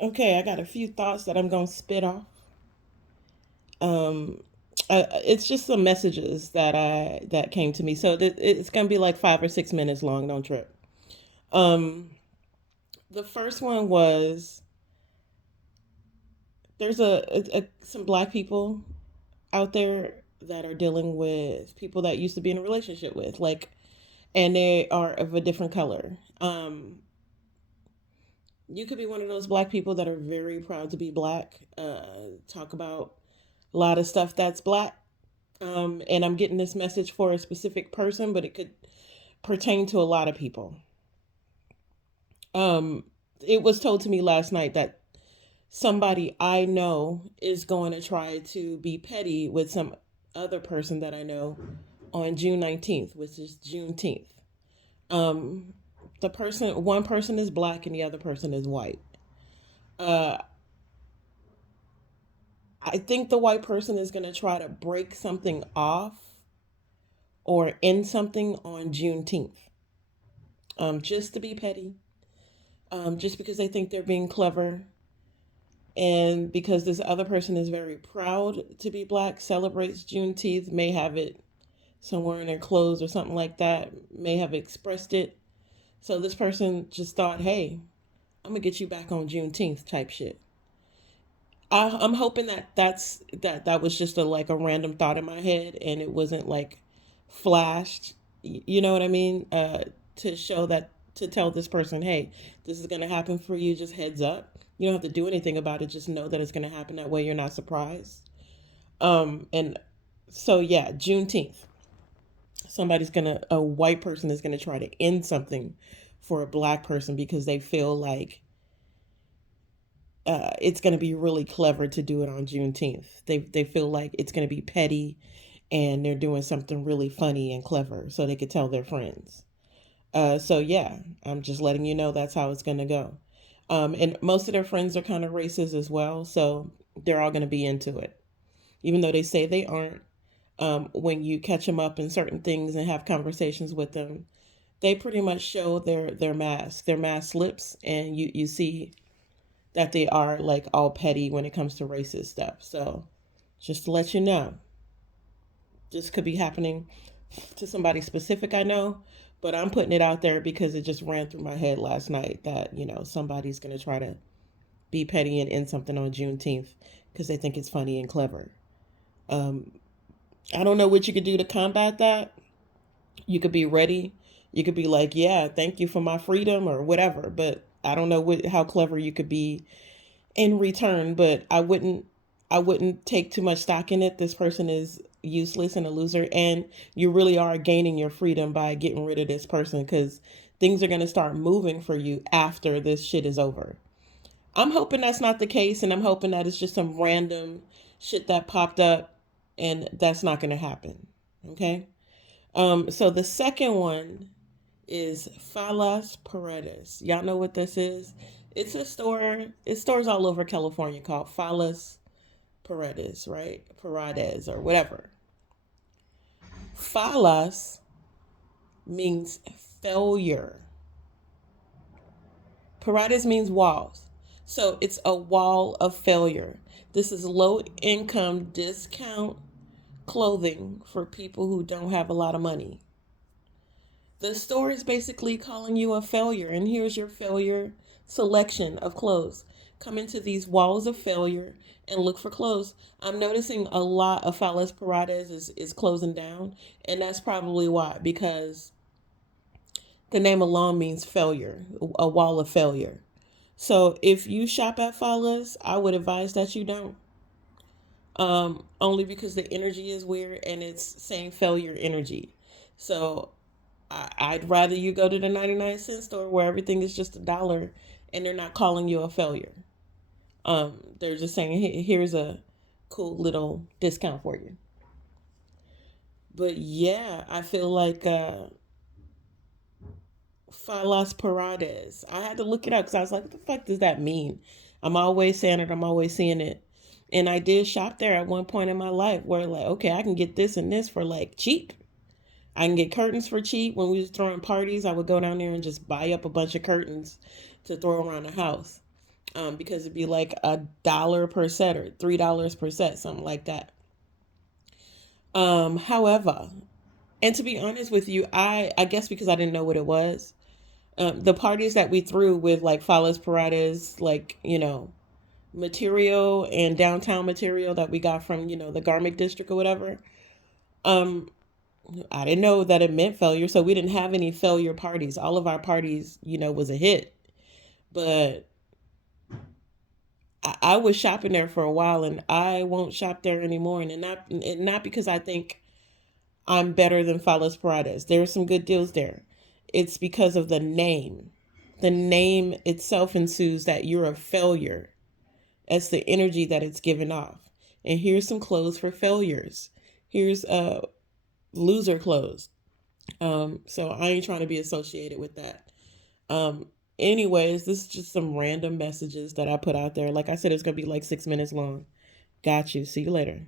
Okay, I got a few thoughts that I'm gonna spit off. Um, it's just some messages that came to me, so it's gonna be like 5 or 6 minutes long. Don't trip. Um, the first one was there's some black people out there that are dealing with people that used to be in a relationship with, like, and they are of a different color. You could be one of those black people that are very proud to be black. Talk about a lot of stuff that's black. And I'm getting this message for a specific person, but it could pertain to a lot of people. Um, it was told to me last night that somebody I know is going to try to be petty with some other person that I know on June 19th, which is Juneteenth. Um, one person is black and the other person is white. Uh, I think the white person is going to try to break something off or end something on Juneteenth, just to be petty, just because they think they're being clever, and because this other person is very proud to be black, celebrates Juneteenth, may have it somewhere in their clothes or something like that, may have expressed it. So this person just thought, hey, I'm gonna get you back on Juneteenth type shit. I'm hoping that was just a random thought in my head and it wasn't like flashed. You know what I mean? To show that to tell this person, hey, this is gonna happen for you. Just heads up. You don't have to do anything about it. Just know that it's gonna happen. That way, you're not surprised. And so yeah, Juneteenth. A white person is gonna try to end something for a black person because they feel like it's going to be really clever to do it on Juneteenth. They feel like it's going to be petty, and they're doing something really funny and clever, so they could tell their friends. So yeah, I'm just letting you know that's how it's going to go. And most of their friends are kind of racist as well, so they're all going to be into it, even though they say they aren't. When you catch them up in certain things and have conversations with them, they pretty much show their mask slips, and you see that they are like all petty when it comes to racist stuff. So just to let you know, this could be happening to somebody specific I know, but I'm putting it out there because it just ran through my head last night that, somebody's going to try to be petty and end something on Juneteenth because they think it's funny and clever. Um, I don't know what you could do to combat that. You could be ready. You could be like, yeah, thank you for my freedom or whatever. But I don't know how clever you could be in return, but I wouldn't take too much stock in it. This person is useless and a loser, and you really are gaining your freedom by getting rid of this person because things are going to start moving for you after this shit is over. I'm hoping that's not the case, and I'm hoping that it's just some random shit that popped up, and that's not going to happen. Okay. So the second one is fallas Paredes. Y'all know what this is? It's a store. It stores all over California called Fallas Paredes, right? Paredes or whatever. Fallas means failure. Paredes means walls. So it's a wall of failure. This is low income discount clothing for people who don't have a lot of money. The store is basically calling you a failure, and here's your failure selection of clothes. Come into these walls of failure and look for clothes. I'm noticing a lot of Fallas Paredes is closing down, and that's probably why, because the name alone means failure, a wall of failure. So if you shop at Fallas, I would advise that you don't. Only because the energy is weird and it's saying failure energy. So I'd rather you go to the 99 cent store where everything is just $1 and they're not calling you a failure. They're just saying, here's a cool little discount for you. But yeah, I feel like Falas Paredes. I had to look it up because I was like, what the fuck does that mean? I'm always saying it, I'm always seeing it. And I did shop there at one point in my life where, like, okay, I can get this and this for like cheap. I can get curtains for cheap. When we was throwing parties, I would go down there and just buy up a bunch of curtains to throw around the house. because it'd be like $1 per set or $3 per set, something like that. However, and to be honest with you, I guess because I didn't know what it was, the parties that we threw with like fallas, Paredes, like material and downtown material that we got from the garment district or whatever. Um, I didn't know that it meant failure, so we didn't have any failure parties. All of our parties, was a hit. But I was shopping there for a while, and I won't shop there anymore. And not because I think I'm better than Fallas Paredes. There are some good deals there. It's because of the name. The name itself ensues that you're a failure. That's the energy that it's giving off. And here's some clothes for failures. Here's loser clothes. So I ain't trying to be associated with that. Um, Anyways, this is just some random messages that I put out there. Like I said, it's gonna be like 6 minutes long. Got you. See you later.